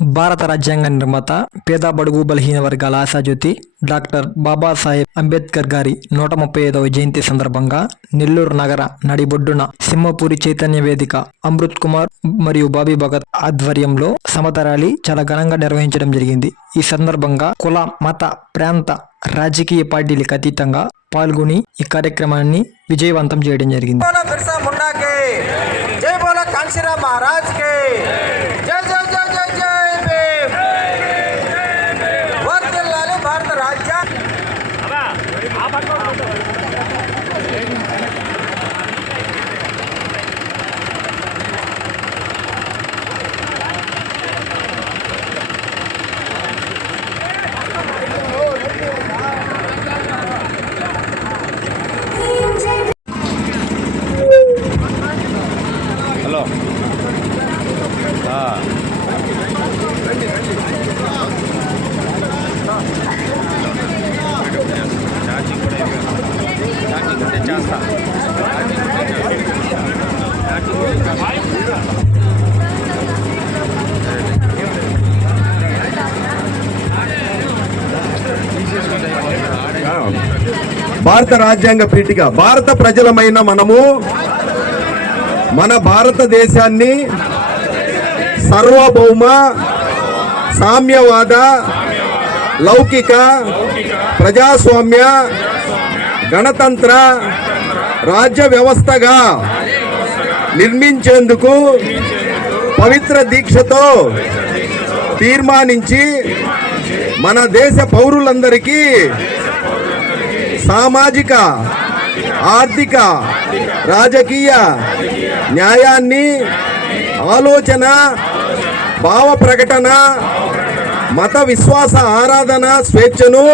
భారత రాజ్యాంగ నిర్మాత, పేద బడుగు బలహీన వర్గాల ఆశాజ్యోతి డాక్టర్ బాబాసాహెబ్ అంబేద్కర్ గారి 135వ జయంతి సందర్భంగా నెల్లూరు నగర నడిబొడ్డున సింహపూరి చైతన్య వేదిక, అమృత్ కుమార్ మరియు బాబీ భగత్ ఆధ్వర్యంలో సమత ర్యాలీ చాలా ఘనంగా నిర్వహించడం జరిగింది. ఈ సందర్భంగా కుల, మత, ప్రాంత, రాజకీయ పార్టీలకు అతీతంగా పాల్గొని ఈ కార్యక్రమాన్ని విజయవంతం చేయడం జరిగింది. హలో చేస్తా భారత రాజ్యాంగ పీఠిక భారత ప్రజలమైన మనము మన భారతదేశాన్ని సార్వభౌమ, సామ్యవాద, లౌకిక, ప్రజాస్వామ్య, గణతంత్ర రాజ్య వ్యవస్థగా నిర్మించేందుకు పవిత్ర దీక్షతో తీర్మానించి మన దేశ పౌరులందరికీ సామాజిక, ఆర్థిక, రాజకీయ న్యాయాన్ని, ఆలోచన, భావ ప్రకటన, మత విశ్వాస ఆరాధన స్వేచ్ఛను,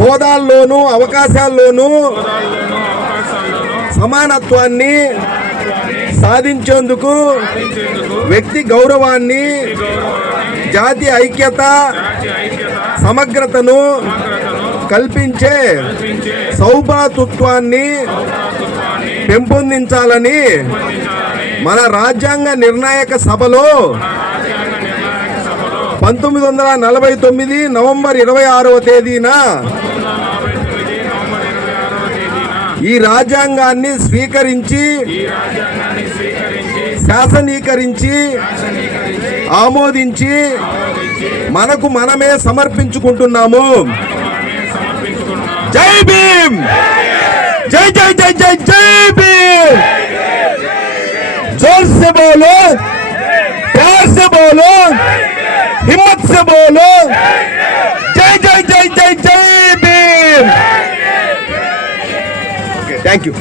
హోదాల్లోనూ అవకాశాల్లోనూ సమానత్వాన్ని సాధించేందుకు వ్యక్తి గౌరవాన్ని, జాతి ఐక్యత, సమగ్రతను కల్పించే సౌభ్రాతృత్వాన్ని పెంపొందించాలని మన రాజ్యాంగ నిర్ణాయక సభలో 1949 నవంబర్ 26వ తేదీన ఈ రాజ్యాంగాన్ని స్వీకరించి, శాసనీకరించి, ఆమోదించి మనకు మనమే సమర్పించుకుంటున్నాము. జై భీమ్, జై జై జై జై జై భీమ్. जोर से बोलो, प्यार से बोलो, हिम्मत से बोलो, जय जय जय जय जय भीम. Thank you.